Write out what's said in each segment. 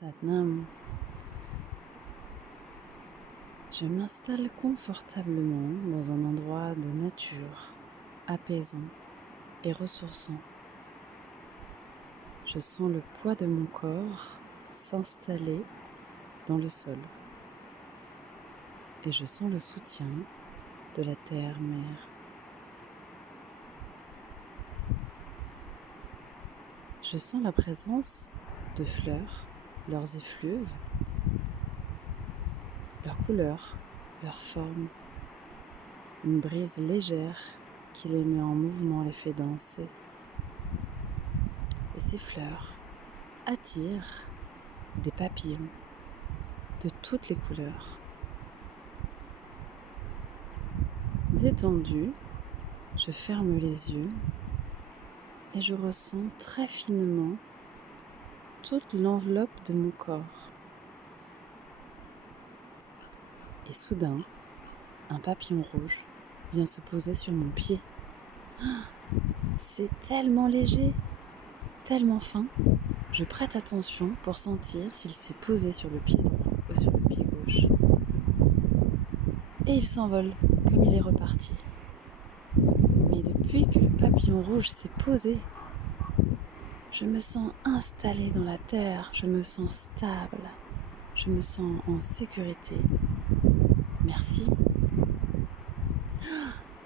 Satnam. Je m'installe confortablement dans un endroit de nature, apaisant et ressourçant. Je sens le poids de mon corps s'installer dans le sol. Et je sens le soutien de la terre-mère. Je sens la présence de fleurs, leurs effluves, leurs couleurs, leurs formes. Une brise légère qui les met en mouvement, les fait danser. Et ces fleurs attirent des papillons de toutes les couleurs. Détendue, je ferme les yeux et je ressens très finement toute l'enveloppe de mon corps. Et soudain, un papillon rouge vient se poser sur mon pied. C'est tellement léger, tellement fin. Je prête attention pour sentir s'il s'est posé sur le pied droit ou sur le pied gauche. Et il s'envole comme il est reparti. Mais depuis que le papillon rouge s'est posé, je me sens installée dans la terre, je me sens stable, je me sens en sécurité. Merci.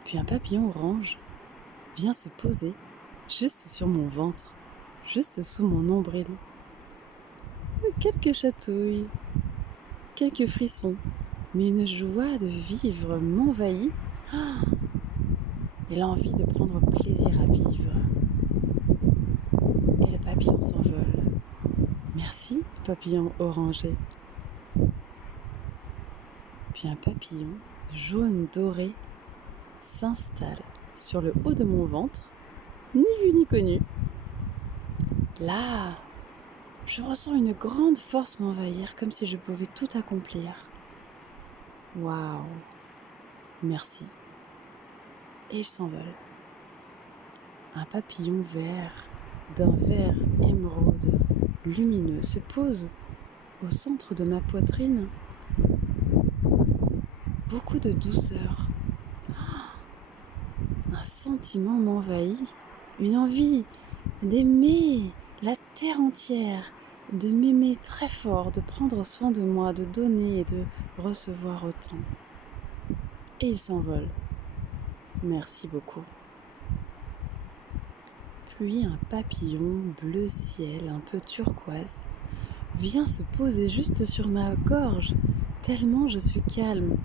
Puis un papillon orange vient se poser juste sur mon ventre, juste sous mon nombril. Quelques chatouilles, quelques frissons, mais une joie de vivre m'envahit et l'envie de prendre plaisir à vivre. Et le papillon s'envole. Merci, papillon orangé. Puis un papillon jaune doré s'installe sur le haut de mon ventre, ni vu ni connu. Là, je ressens une grande force m'envahir, comme si je pouvais tout accomplir. Waouh! Merci. Et il s'envole. Un papillon vert, d'un vert émeraude lumineux, se pose au centre de ma poitrine. Beaucoup de douceur. Un sentiment m'envahit, une envie d'aimer la terre entière, de m'aimer très fort, de prendre soin de moi, de donner et de recevoir autant. Et il s'envole. Merci beaucoup. Puis un papillon bleu ciel, un peu turquoise, vient se poser juste sur ma gorge, tellement je suis calme.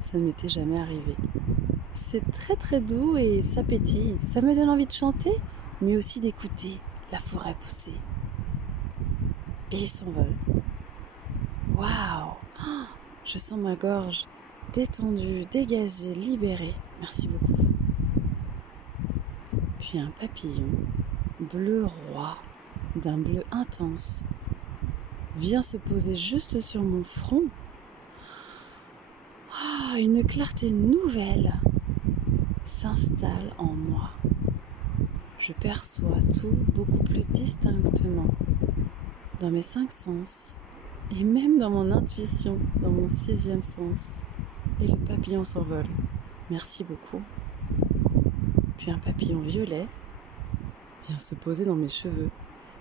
Ça ne m'était jamais arrivé. C'est très très doux et ça pétille. Ça me donne envie de chanter, mais aussi d'écouter la forêt pousser. Et il s'envole. Waouh! Je sens ma gorge détendue, dégagée, libérée. Merci beaucoup. Puis un papillon bleu roi, d'un bleu intense, vient se poser juste sur mon front. Une clarté nouvelle s'installe en moi. Je perçois tout beaucoup plus distinctement dans mes 5 sens et même dans mon intuition, dans mon 6e sens. Et le papillon s'envole. Merci beaucoup. Puis un papillon violet vient se poser dans mes cheveux.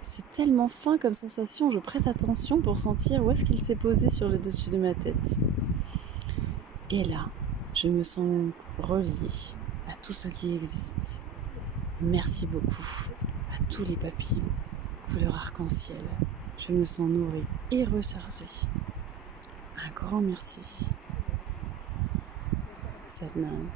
C'est tellement fin comme sensation, je prête attention pour sentir où est-ce qu'il s'est posé sur le dessus de ma tête. Et là, je me sens reliée à tout ce qui existe. Merci beaucoup à tous les papillons, couleur arc-en-ciel. Je me sens nourrie et rechargée. Un grand merci. Satnam.